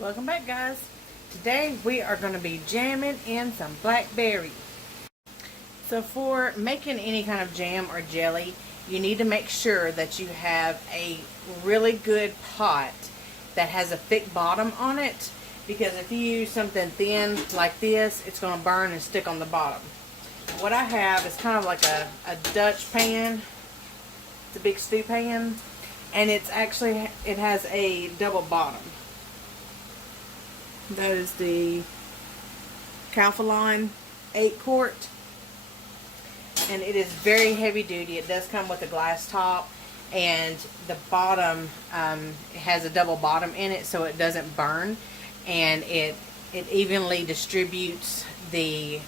Welcome back, guys. Today we are going to be jamming in some blackberry. So for making any kind of jam or jelly, you need to make sure that you have a really good pot that has a thick bottom on it, because if you use something thin like this, it's going to burn and stick on the bottom. What I have is kind of like a Dutch pan. It's a big stew pan, and it has a double bottom. That is the Calphalon 8 quart, and it is very heavy duty. It does come with a glass top, and the bottom has a double bottom in it, so it doesn't burn, and it evenly distributes the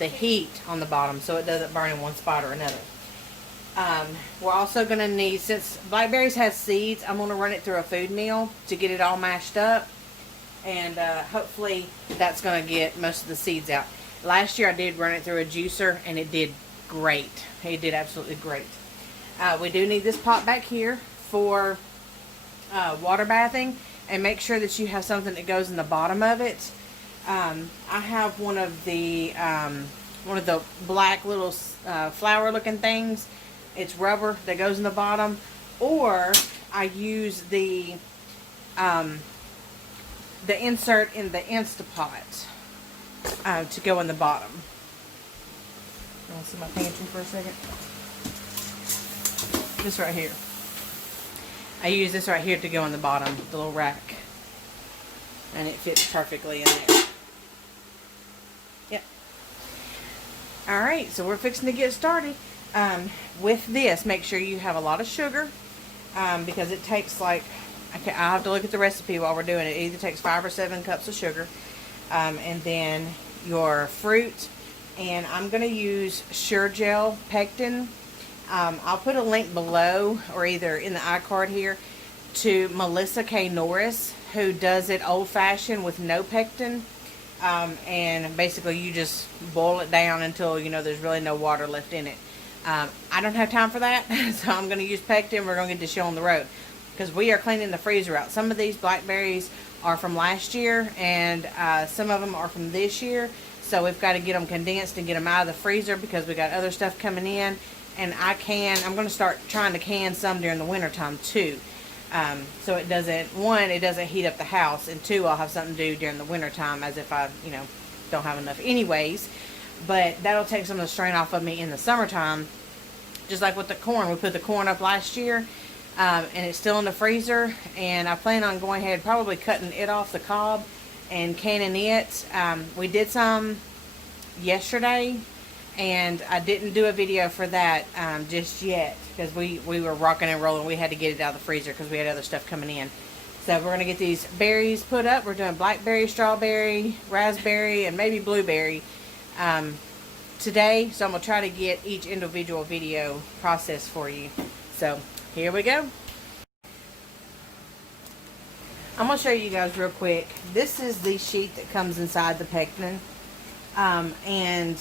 heat on the bottom, so it doesn't burn in one spot or another. We're also going to need, since blackberries have seeds, I'm going to run it through a food mill to get it all mashed up. And hopefully that's going to get most of the seeds out. Last year I did run it through a juicer, and it did great. It did absolutely great. We do need this pot back here for water bathing, and make sure that you have something that goes in the bottom of it. I have one of the black little flower looking things. It's rubber that goes in the bottom, or I use the insert in the Instapot to go in the bottom. You want to see my pantry for a second? This right here. I use this right here to go in the bottom, the little rack. And it fits perfectly in there. Yep. Alright, so we're fixing to get started. With this, make sure you have a lot of sugar, because it takes like, I'll have to look at the recipe while we're doing it. It either takes 5 or 7 cups of sugar. And then your fruit. And I'm going to use Sure Gel Pectin. I'll put a link below, or either in the iCard here, to Melissa K. Norris, who does it old-fashioned with no pectin. And basically you just boil it down until, there's really no water left in it. I don't have time for that, so I'm going to use pectin. We're going to get this show on the road, because we are cleaning the freezer out. Some of these blackberries are from last year, and some of them are from this year. So we've got to get them condensed and get them out of the freezer, because we got other stuff coming in. And I'm going to start trying to can some during the winter time too. So it doesn't heat up the house, and 2, I'll have something to do during the winter time, as if I, don't have enough anyways. But that'll take some of the strain off of me in the summertime. Just like with the corn, we put the corn up last year. And it's still in the freezer, and I plan on going ahead probably cutting it off the cob and canning it. We did some yesterday, and I didn't do a video for that just yet, because we were rocking and rolling. We had to get it out of the freezer because we had other stuff coming in. So we're going to get these berries put up. We're doing blackberry, strawberry, raspberry, and maybe blueberry today. So I'm going to try to get each individual video processed for you. So here we go. I'm going to show you guys real quick. This is the sheet that comes inside the pectin. And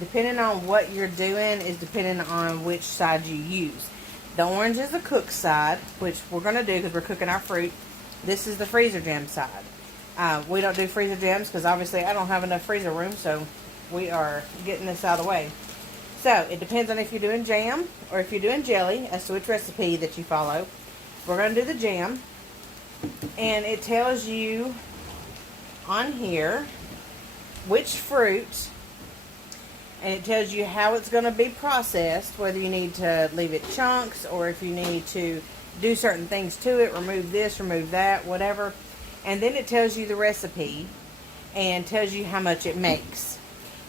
depending on what you're doing is depending on which side you use. The orange is the cook side, which we're going to do because we're cooking our fruit. This is the freezer jam side. We don't do freezer jams because obviously I don't have enough freezer room, so we are getting this out of the way. So, it depends on if you're doing jam or if you're doing jelly as to which recipe that you follow. We're going to do the jam. And it tells you on here which fruit. And it tells you how it's going to be processed. Whether you need to leave it chunks, or if you need to do certain things to it. Remove this, remove that, whatever. And then it tells you the recipe. And tells you how much it makes.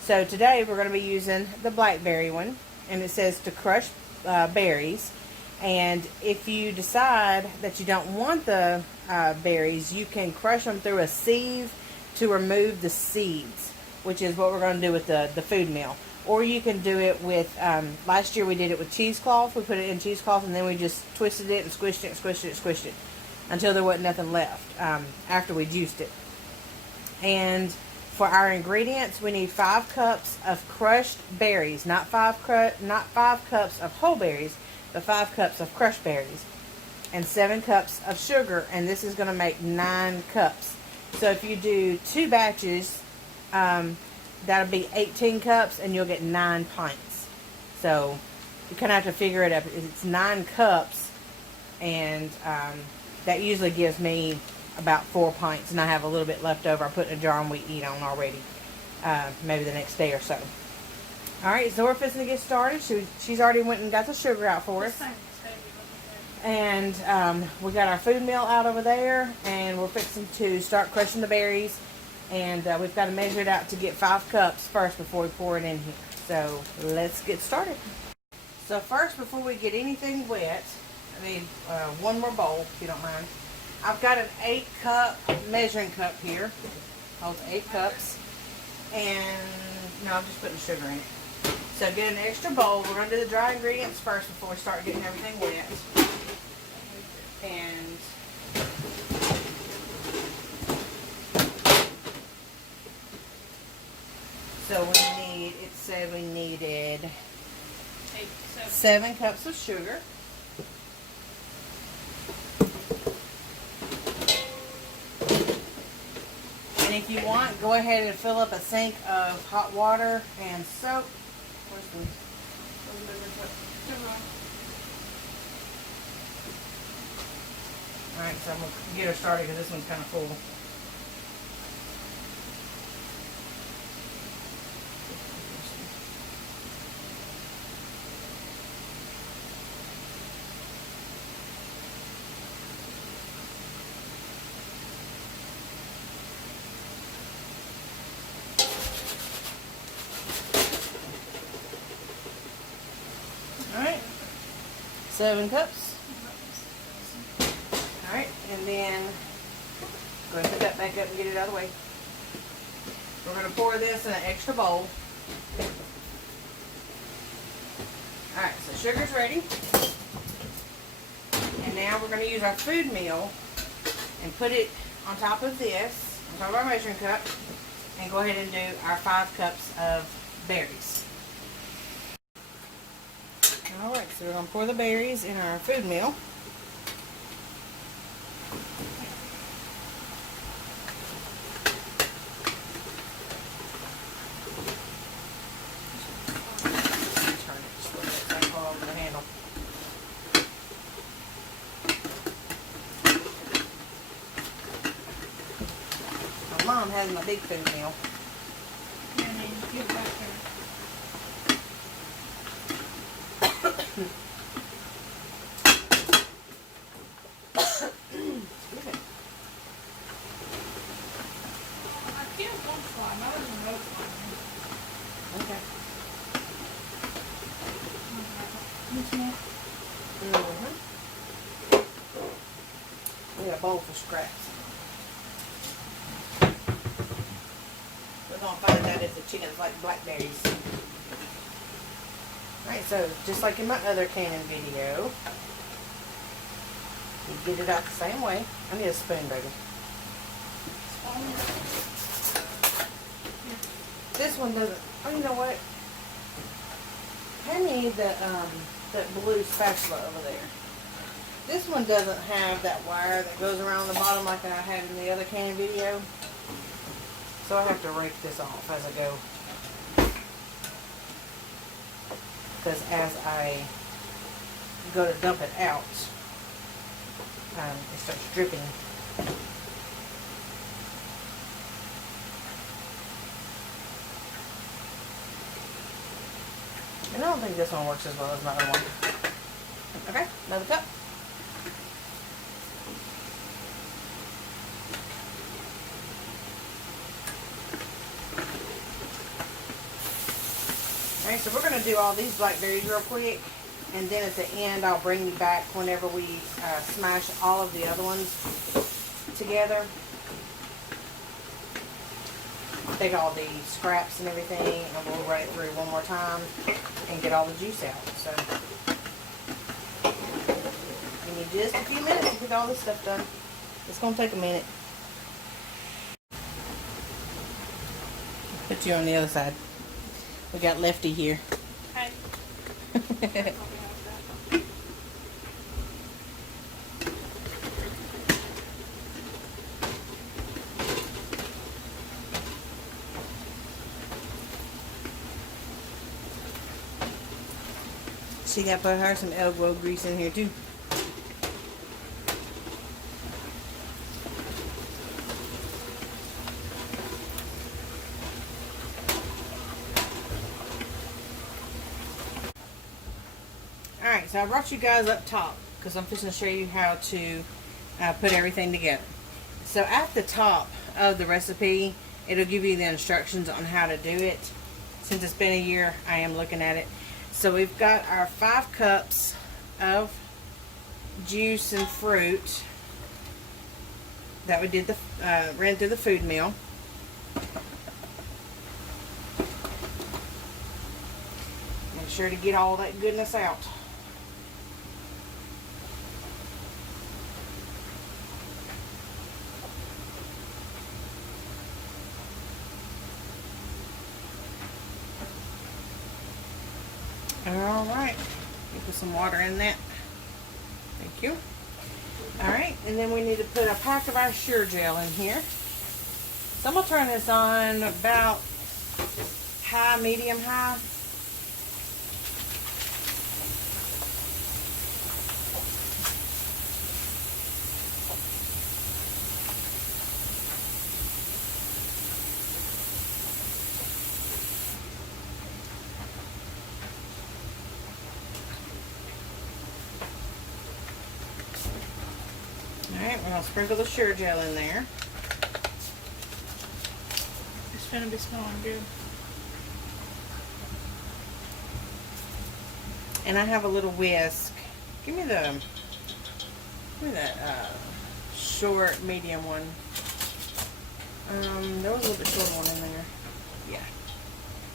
So today we're going to be using the blackberry one, and it says to crush berries. And if you decide that you don't want the berries, you can crush them through a sieve to remove the seeds, which is what we're going to do with the food mill. Or you can do it with, last year we did it with cheesecloth. We put it in cheesecloth, and then we just twisted it and squished it until there wasn't nothing left after we juiced it. And for our ingredients, we need 5 cups of crushed berries, not 5 cups of whole berries, but 5 cups of crushed berries, and 7 cups of sugar, and this is going to make 9 cups. So if you do 2 batches, that'll be 18 cups and you'll get 9 pints. So you kind of have to figure it up. It's 9 cups, and that usually gives me about 4 pints, and I have a little bit left over. I put in a jar and we eat on already, maybe the next day or so. Alright, so we're fixing to get started. She's already went and got the sugar out for us. And we got our food meal out over there, and we're fixing to start crushing the berries. And we've got to measure it out to get 5 cups first before we pour it in here. So let's get started. So first, before we get anything wet, I need one more bowl, if you don't mind. I've got an 8-cup measuring cup here. Holds 8 cups. And no, I'm just putting sugar in it. So get an extra bowl. We're going to do the dry ingredients first before we start getting everything wet. And so we need, it said we needed 7 cups of sugar. And if you want, go ahead and fill up a sink of hot water and soap. Where's the Alright, so I'm going to get her started because this one's kind of full. Alright, 7 cups. Alright, and then go ahead and put that back up and get it out of the way. We're going to pour this in an extra bowl. Alright, so sugar's ready. And now we're going to use our food meal and put it on top of this, on top of our measuring cup, and go ahead and do our 5 cups of berries. Alright, so we're going to pour the berries in our food meal. Mom has my big food meal. Yeah, I mean, give it back there. I can't one fly, not even no fly. Okay. We got a bowl for scraps. We're going to find out if the chickens like blackberries. Alright, so just like in my other canning video, you get it out the same way. I need a spoon, baby. This one doesn't, oh, you know what? Hand me that blue spatula over there. This one doesn't have that wire that goes around the bottom like I had in the other canning video. So I have to rake this off as I go. Because as I go to dump it out, it starts dripping. And I don't think this one works as well as my other one. Okay, another cup. Alright, so we're going to do all these blackberries real quick, and then at the end I'll bring you back whenever we smash all of the other ones together. Take all the scraps and everything, and we'll run it through one more time and get all the juice out. So you need just a few minutes to get all this stuff done. It's going to take a minute. Put you on the other side. We got Lefty here. Hey. She got to put her some elbow grease in here too. Alright, so I brought you guys up top because I'm just going to show you how to put everything together. So at the top of the recipe, it'll give you the instructions on how to do it. Since it's been a year, I am looking at it. So we've got our 5 cups of juice and fruit that we did ran through the food mill. Make sure to get all that goodness out. Alright, put some water in that. Thank you. Alright, and then we need to put a pack of our Sure Gel in here. So I'm going to turn this on about high, medium high. Alright, we're going to sprinkle the Sure Gel in there. It's gonna be smelling good. And I have a little whisk. Give me the short, medium one. There was a little bit shorter one in there. Yeah.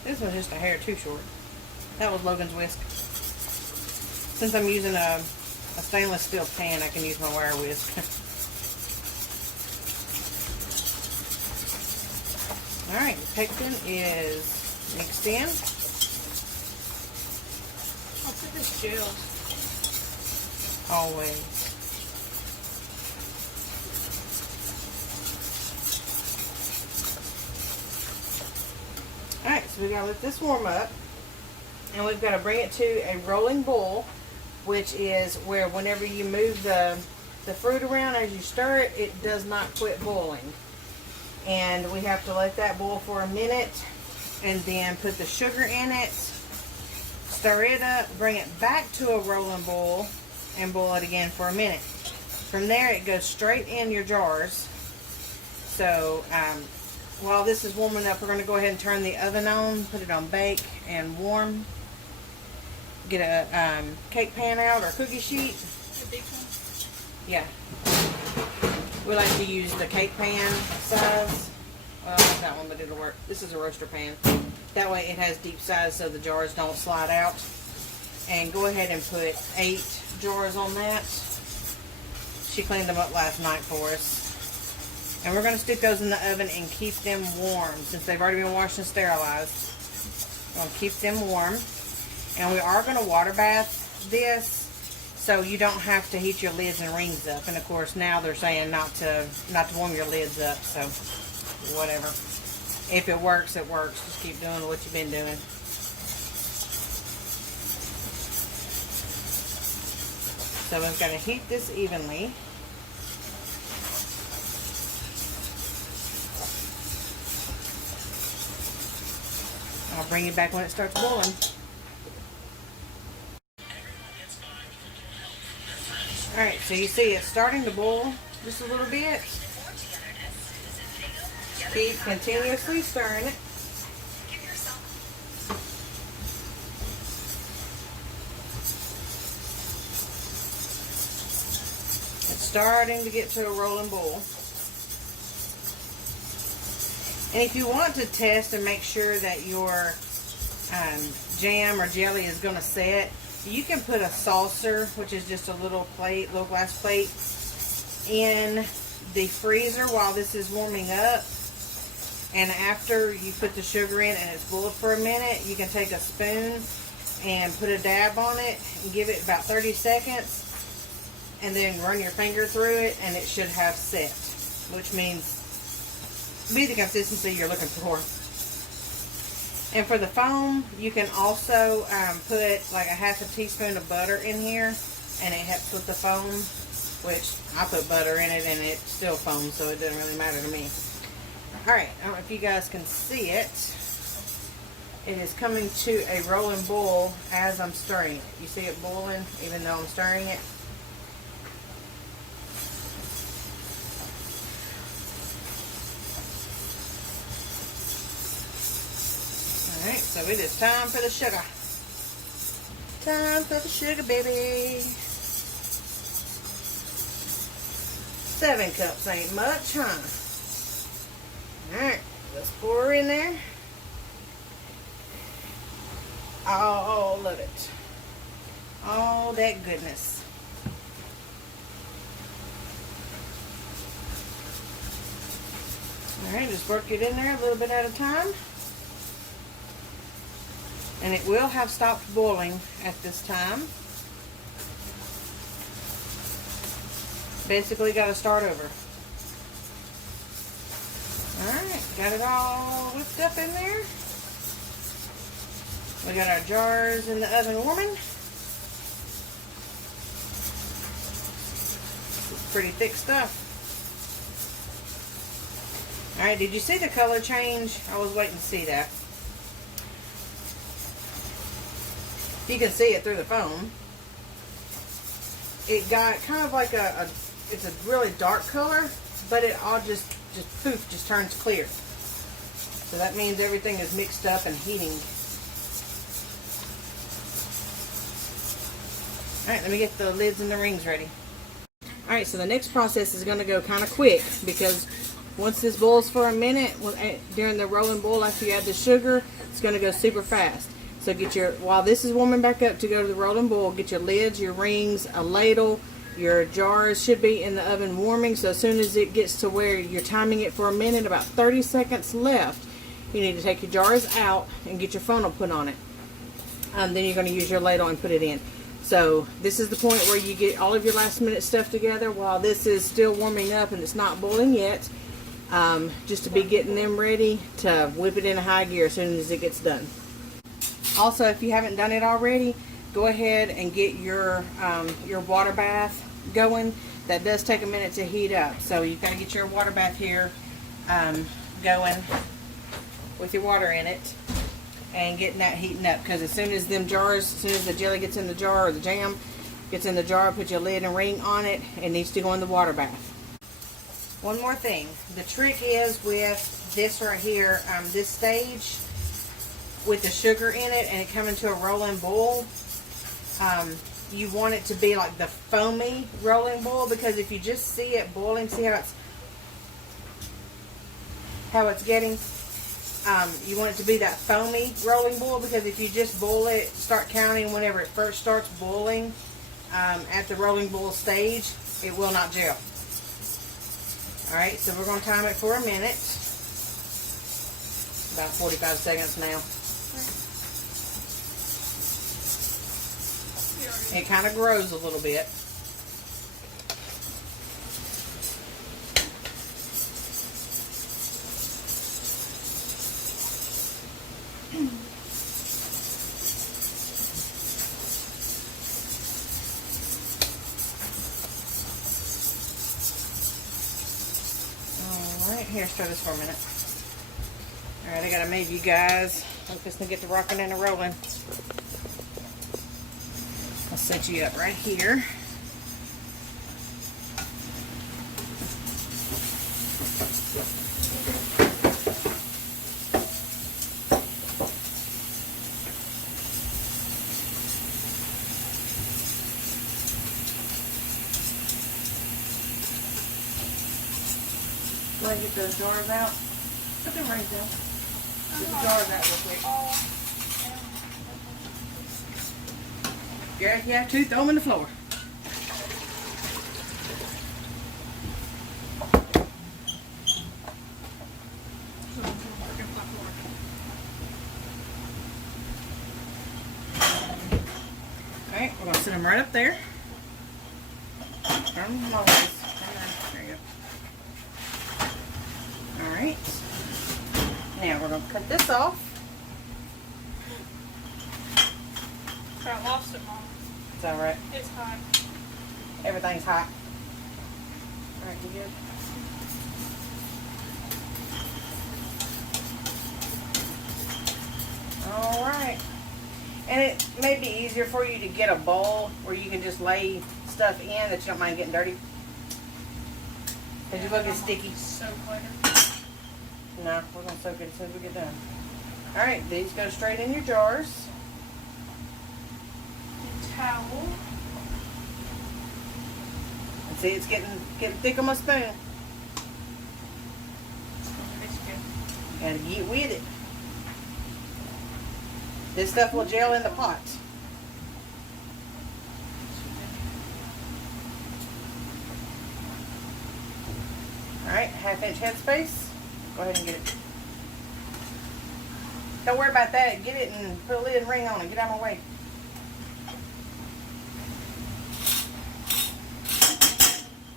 This one's just a hair too short. That was Logan's whisk. Since I'm using a stainless steel pan, I can use my wire whisk. Alright, pectin is mixed in. I'll put this gel. Always. Alright, so we gotta let this warm up. And we've got to bring it to a rolling boil, which is where whenever you move the fruit around as you stir it, it does not quit boiling. And we have to let that boil for a minute and then put the sugar in it, stir it up, bring it back to a rolling boil, and boil it again for a minute. From there, it goes straight in your jars. So while this is warming up, we're going to go ahead and turn the oven on, put it on bake and warm. Get a cake pan out or cookie sheet. The big one? Yeah. We like to use the cake pan size. Well, not that one, but it'll work. This is a roaster pan. That way it has deep size so the jars don't slide out. And go ahead and put 8 jars on that. She cleaned them up last night for us. And we're going to stick those in the oven and keep them warm since they've already been washed and sterilized. We're going to keep them warm. And we are going to water bath this so you don't have to heat your lids and rings up. And of course now they're saying not to warm your lids up, so whatever. If it works, it works. Just keep doing what you've been doing. So we're going to heat this evenly. I'll bring you back when it starts boiling. Alright, so you see it's starting to boil just a little bit. Keep continuously stirring it. It's starting to get to a rolling boil. And if you want to test and make sure that your jam or jelly is going to set, you can put a saucer, which is just a little plate, little glass plate, in the freezer while this is warming up. And after you put the sugar in and it's boiled for a minute, you can take a spoon and put a dab on it and give it about 30 seconds. And then run your finger through it and it should have set, which means be the consistency you're looking for. And for the foam, you can also put like a half a teaspoon of butter in here, and it helps with the foam, which I put butter in it and it still foams, so it doesn't really matter to me. Alright, I don't know if you guys can see it. It is coming to a rolling boil as I'm stirring it. You see it boiling even though I'm stirring it? Alright, so it is time for the sugar. Time for the sugar, baby. 7 cups ain't much, huh? Alright, let's pour her in there. All of it. All that goodness. Alright, just work it in there a little bit at a time. And it will have stopped boiling at this time. Basically got to start over. Alright, got it all whipped up in there. We got our jars in the oven warming. It's pretty thick stuff. Alright, did you see the color change? I was waiting to see that. You can see it through the foam. It got kind of like it's a really dark color, but it all just poof, just turns clear. So that means everything is mixed up and heating. Alright, let me get the lids and the rings ready. Alright, so the next process is going to go kind of quick, because once this boils for a minute, during the rolling boil after you add the sugar, it's going to go super fast. So get while this is warming back up to go to the rolling boil, get your lids, your rings, a ladle. Your jars should be in the oven warming, so as soon as it gets to where you're timing it for a minute, about 30 seconds left, you need to take your jars out and get your funnel put on it. Then you're going to use your ladle and put it in. So this is the point where you get all of your last minute stuff together while this is still warming up and it's not boiling yet, just to be getting them ready to whip it into high gear as soon as it gets done. Also, if you haven't done it already, go ahead and get your water bath going. That does take a minute to heat up, so you've got to get your water bath here going with your water in it and getting that heating up, because as soon as the jelly gets in the jar, or the jam gets in the jar, put your lid and ring on it. It needs to go in the water bath. One more thing, the trick is with this right here, this stage with the sugar in it and it coming to a rolling boil, you want it to be like the foamy rolling boil, because if you just see it boiling, see how it's getting, you want it to be that foamy rolling boil, because if you just boil it, start counting whenever it first starts boiling at the rolling boil stage, it will not gel. Alright, so we're going to time it for a minute, about 45 seconds now. It kind of grows a little bit. Alright, here, start this for a minute. Alright, I gotta move you guys. Hope this can get to rocking and rolling. I'll set you up right here. Want to get those jars out? Put them right down. Get the jars out real quick. If you have to, throw them in the floor. Alright, we're going to set them right up there. Turn them always. There you go. Alright. Now we're going to cut this off. sure I lost it, Mom. It's alright. It's hot. Everything's hot. Alright, you good? Alright. And it may be easier for you to get a bowl where you can just lay stuff in that you don't mind getting dirty. Because you look at sticky. Soak later. No, we're going to soak it as soon as we get done. Alright, these go straight in your jars. Towel. And see, it's getting thick on my spoon. It's good. Gotta get with it. This stuff will gel in the pot. Alright, 1/2 inch headspace. Go ahead and get it. Don't worry about that. Get it and put a lid and ring on it. Get out of my way.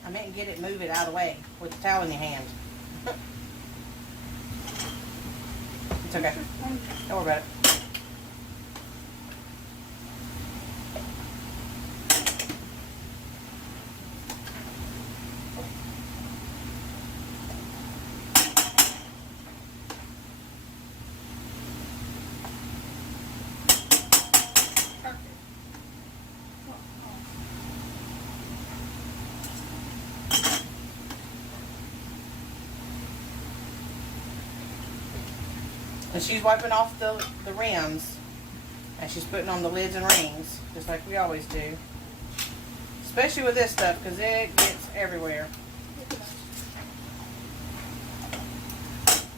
I meant get it, move it out of the way with the towel in your hand. It's okay. Don't worry about it. And she's wiping off the rims, and she's putting on the lids and rings, just like we always do. Especially with this stuff, because it gets everywhere.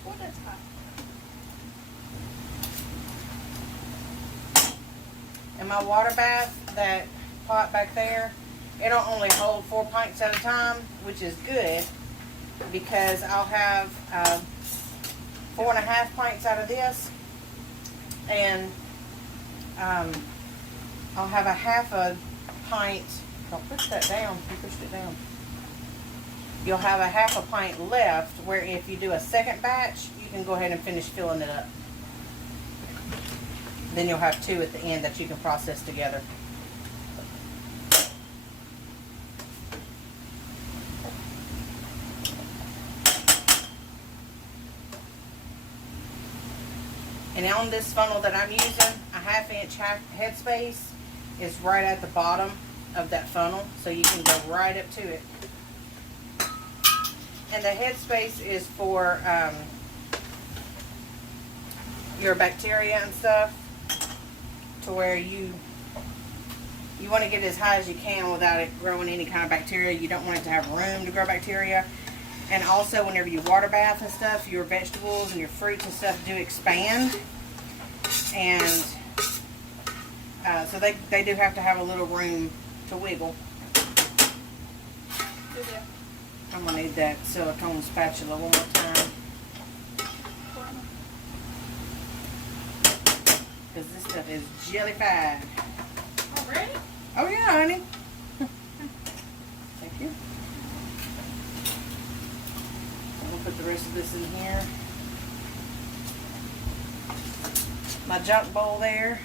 What is hot? And my water bath, that pot back there, it'll only hold 4 pints at a time, which is good, because I'll have 4.5 pints out of this, and I'll have a 1/2 pint. Don't push that down. You pushed it down. You'll have a 1/2 pint left, where if you do a second batch, you can go ahead and finish filling it up. Then you'll have 2 at the end that you can process together. And on this funnel that I'm using, a 1/2 inch headspace is right at the bottom of that funnel, so you can go right up to it. And the headspace is for your bacteria and stuff, to where you want to get as high as you can without it growing any kind of bacteria. You don't want it to have room to grow bacteria. And also, whenever you water bath and stuff, your vegetables and your fruits and stuff do expand. And so they do have to have a little room to wiggle. I'm going to need that silicone spatula one more time. Because this stuff is jellified. Already? Oh yeah, honey. Thank you. We'll put the rest of this in here. My junk bowl there.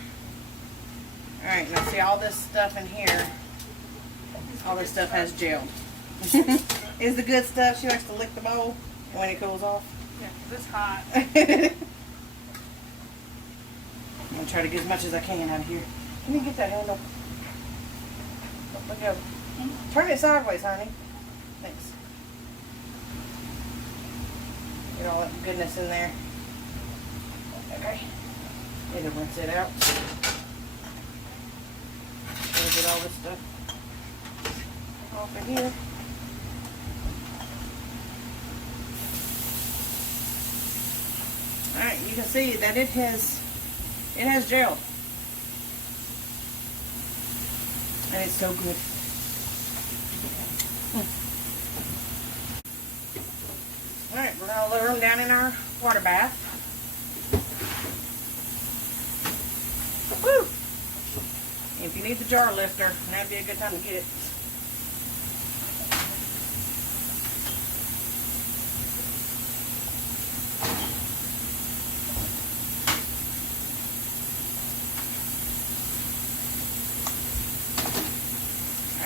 Alright, now see all this stuff in here. All this stuff has gel. Is the good stuff. She likes to lick the bowl when it cools off. Yeah, 'cause it's hot. I'm going to try to get as much as I can out of here. Can you get that handle? Let go. Turn it sideways, honey. Thanks. Get all that goodness in there. Okay. Need to rinse it out. Get all this stuff off of here. Alright, you can see that it has gelled. And it's so good. Alright, we're going to lower them down in our water bath. Woo! If you need the jar lifter, that'd be a good time to get it.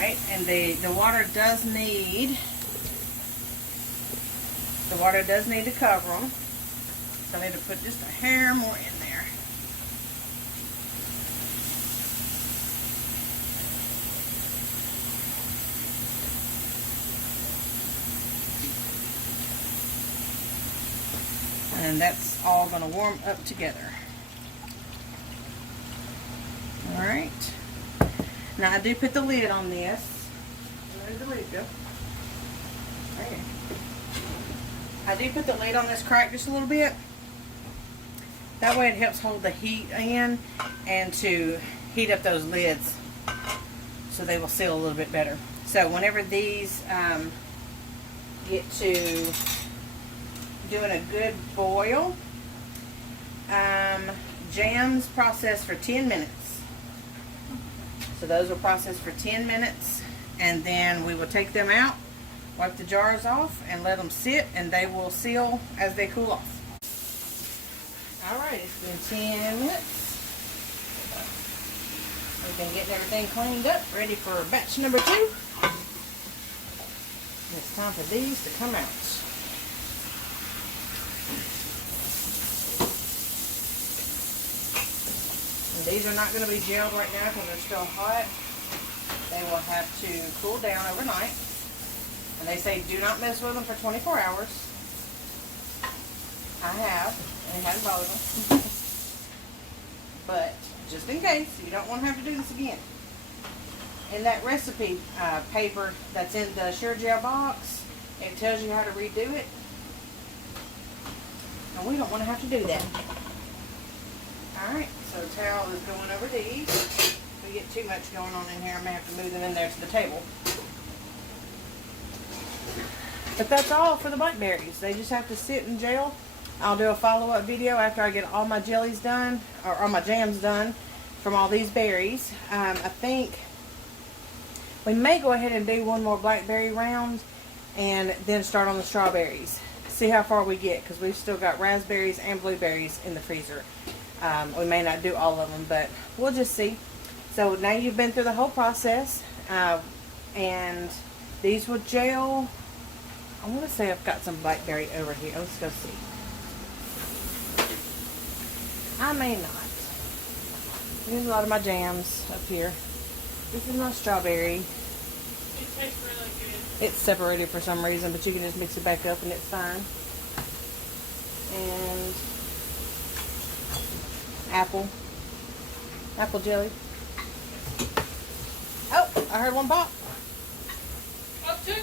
Alright, and the water does need to cover them. So I need to put just a hair more in there. And that's all going to warm up together. Alright. Now I do put the lid on this. Where did the lid go? Right here. I do put the lid on this crack just a little bit. That way it helps hold the heat in and to heat up those lids so they will seal a little bit better. So whenever these get to doing a good boil, jams process for 10 minutes. So those will process for 10 minutes, and then we will take them out, wipe the jars off, and let them sit, and they will seal as they cool off. Alright, it's been 10 minutes. We've been getting everything cleaned up, ready for batch number 2. And it's time for these to come out. These are not going to be gelled right now because they're still hot. They will have to cool down overnight. And they say do not mess with them for 24 hours. I have, and it hasn't bothered them. But just in case, you don't want to have to do this again. In that recipe paper that's in the Sure Gel box, it tells you how to redo it. And we don't want to have to do that. Alright, so the towel is going over these. If we get too much going on in here, I may have to move them in there to the table. But that's all for the blackberries. They just have to sit in gel. I'll do a follow-up video after I get all my jellies done, or all my jams done from all these berries. I think we may go ahead and do one more blackberry round and then start on the strawberries. See how far we get, because we've still got raspberries and blueberries in the freezer. We may not do all of them, but we'll just see. So now you've been through the whole process, and these will gel. I want to say I've got some blackberry over here. Let's go see. I may not. There's a lot of my jams up here. This is my strawberry. It tastes really good. It's separated for some reason, but you can just mix it back up and it's fine. And apple jelly. Oh, I heard one pop. Up to?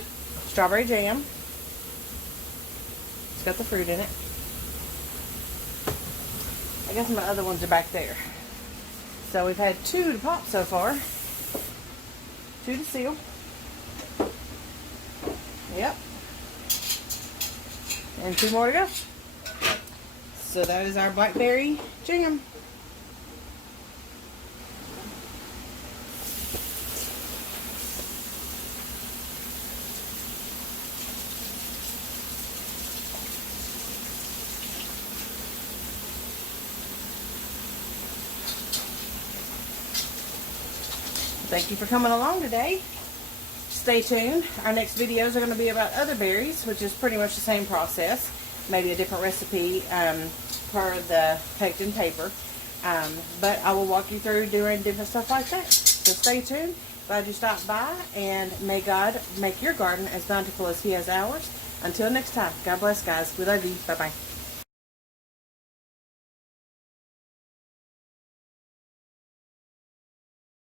Strawberry jam. It's got the fruit in it. I guess my other ones are back there. So we've had 2 to pop so far. 2 to seal. Yep. And 2 more to go. So that is our blackberry jam. Thank you for coming along today. Stay tuned. Our next videos are going to be about other berries, which is pretty much the same process. Maybe a different recipe per the pectin paper. But I will walk you through doing different stuff like that. So stay tuned. Glad you stopped by, and may God make your garden as bountiful as He has ours. Until next time, God bless, guys. We love you. Bye-bye.